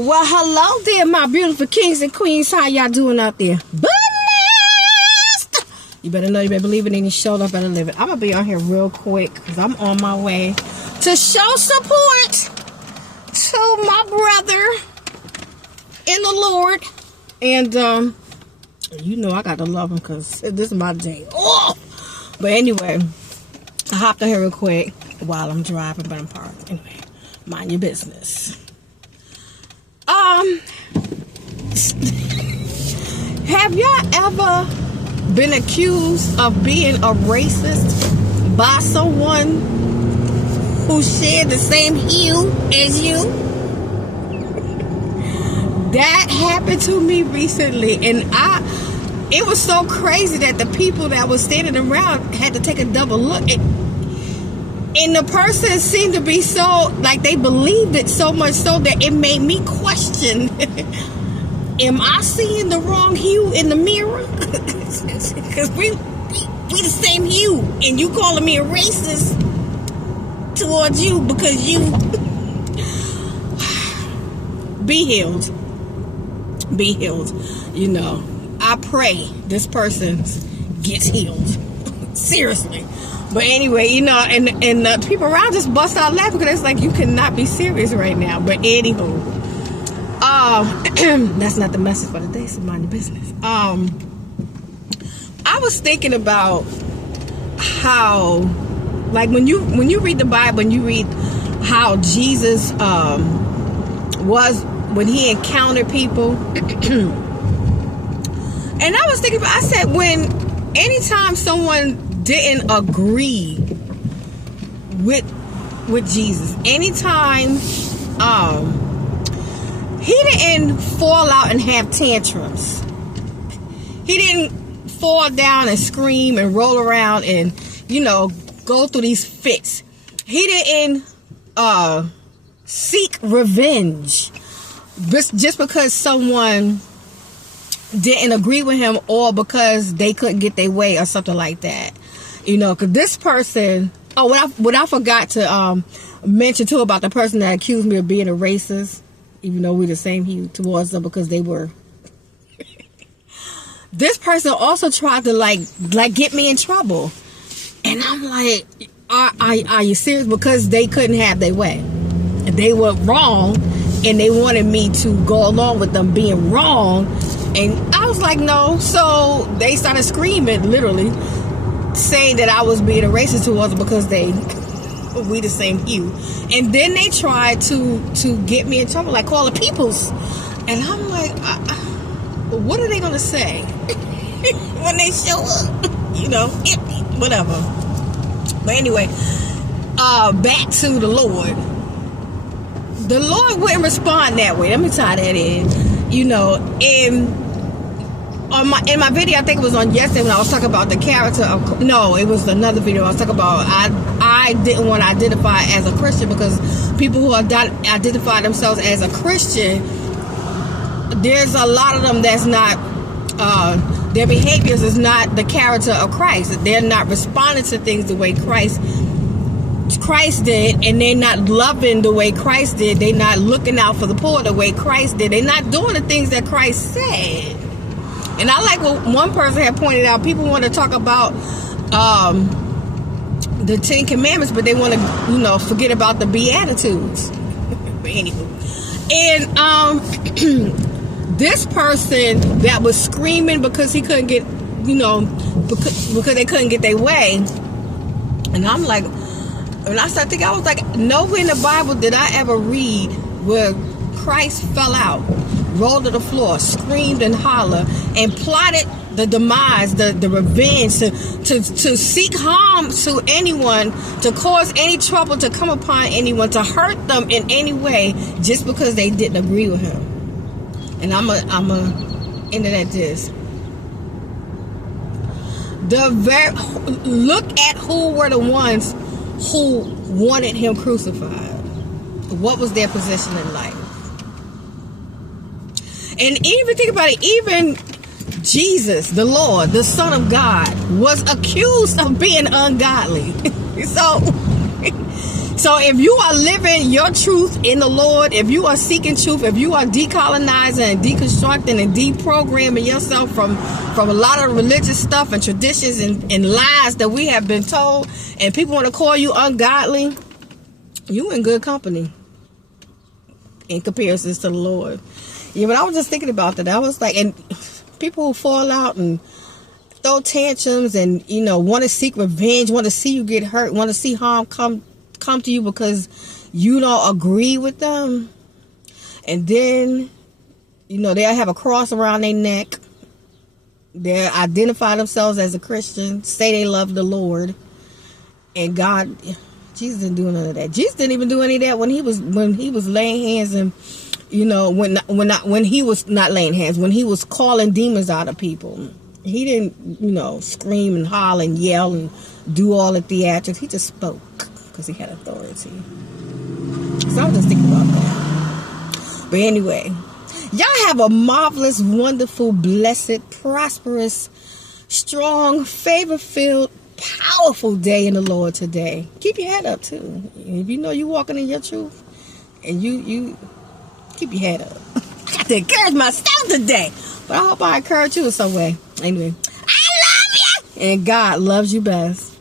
Well, hello there, my beautiful kings and queens. How y'all doing out there? Blessed! You better know, you better believe it, and you showed up, better live it. I'm going to be on here real quick because I'm on my way to show support to my brother in the Lord. And, you know I got to love him because this is my day. Oh! But anyway, I hopped on here real quick while I'm driving, but I'm parked. Anyway, mind your business. Have y'all ever been accused of being a racist by someone who shared the same hue as you? That happened to me recently, and it was so crazy that the people that was standing around had to take a double look. And the person seemed to be so, like, they believed it so much so that it made me question, am I seeing the wrong hue in the mirror? Because we the same hue, and you calling me a racist towards you because you be healed. Be healed. You know, I pray this person gets healed. Seriously. But anyway, you know, and the people around just bust out laughing because it's like, you cannot be serious right now. But anywho, that's not the message for the day, so mind your business. I was thinking about how, like, when you read the Bible and you read how Jesus was when he encountered people, and I was thinking about, I said, anytime someone didn't agree with Jesus, anytime he didn't fall out and have tantrums, he didn't fall down and scream and roll around and, you know, go through these fits, he didn't seek revenge just because someone didn't agree with him or because they couldn't get their way or something like that. You know, because this person, what I forgot to mention too about the person that accused me of being a racist, even though we're the same hue towards them because they were. This person also tried to like get me in trouble, and I'm like, are you serious? Because they couldn't have their way, they were wrong, and they wanted me to go along with them being wrong, and I was like, no. So they started screaming, literally, saying that I was being a racist towards them because we the same hue. And then they tried to get me in trouble, like call the peoples. And I'm like, what are they gonna say when they show up? You know, whatever. But anyway, back to the Lord. The Lord wouldn't respond that way. Let me tie that in. You know, in my video, I think it was on yesterday when I was talking about the character of, no, it was another video I was talking about, I didn't want to identify as a Christian because people who identify themselves as a Christian, there's a lot of them that's not, their behaviors is not the character of Christ. They're not responding to things the way Christ did, and they're not loving the way Christ did. They're not looking out for the poor the way Christ did. They're not doing the things that Christ said. And I like what one person had pointed out. People want to talk about the 10 Commandments, but they want to, you know, forget about the Beatitudes. But anyway, and this person that was screaming because he couldn't get, you know, because they couldn't get their way, and I'm like, when I started thinking, I was like, nowhere in the Bible did I ever read where Christ fell out, rolled to the floor, screamed and hollered, and plotted the demise, the revenge, to seek harm to anyone, to cause any trouble to come upon anyone, to hurt them in any way, just because they didn't agree with him. And I'm a end it at this. Look at who were the ones who wanted him crucified. What was their position in life? And even think about it, even Jesus, the Lord, the Son of God, was accused of being ungodly. So So if you are living your truth in the Lord, if you are seeking truth, if you are decolonizing and deconstructing and deprogramming yourself from a lot of religious stuff and traditions and lies that we have been told, and people want to call you ungodly, you in good company in comparison to the Lord. Yeah, but I was just thinking about that. I was like, and people who fall out and throw tantrums and, you know, want to seek revenge, want to see you get hurt, want to see harm come to you because you don't agree with them. And then, you know, they'll have a cross around their neck. They'll identify themselves as a Christian, say they love the Lord. And God, Jesus didn't do none of that. Jesus didn't even do any of that when he was laying hands and, you know, when he was not laying hands, when he was calling demons out of people. He didn't, you know, scream and holler and yell and do all the theatrics. He just spoke because he had authority. So I'm just thinking about that. But anyway, y'all have a marvelous, wonderful, blessed, prosperous, strong, favor-filled, powerful day in the Lord today. Keep your head up too. If you know you're walking in your truth, and you keep your head up. I got to encourage myself today. But I hope I encourage you in some way. Anyway, I love you. And God loves you best.